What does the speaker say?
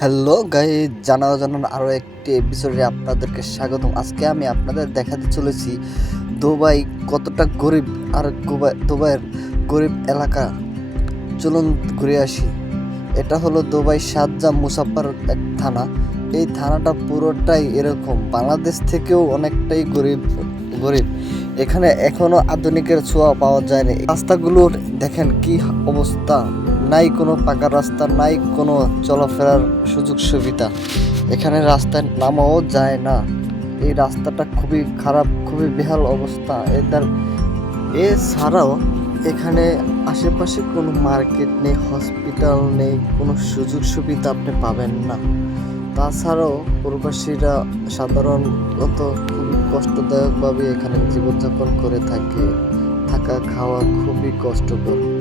Hello guys, জানার আরও একটি এপিসোডে আপনাদেরকে স্বাগতম। আজকে আমি আপনাদের দেখাতে চলেছি দুবাই কতটা গরিব আর দুবাইয়ের গরিব এলাকা। চলুন ঘুরে আসি। এটা হলো দুবাই শারজাহ মুসাফফর এক থানা। এই থানাটা পুরোটাই এরকম, বাংলাদেশ থেকেও অনেকটাই গরিব গরিব এখানে এখনো আধুনিকের ছোঁয়া পাওয়া যায়নি। রাস্তাগুলোর দেখেন কি অবস্থা, নাই কোনো পাকা রাস্তা, নাই কোনো চলাফেরার সুযোগ সুবিধা। এখানে রাস্তায় নামাও যায় না। এই রাস্তাটা খুবই খারাপ, খুবই বেহাল অবস্থা এছাড়াও এখানে আশেপাশে কোনো মার্কেট নেই, হসপিটাল নেই, কোনো সুযোগ সুবিধা আপনি পাবেন না। তাছাড়াও প্রবাসীরা সাধারণত খুবই কষ্টদায়কভাবে এখানে জীবনযাপন করে থাকে। থাকা খাওয়া খুবই কষ্টকর।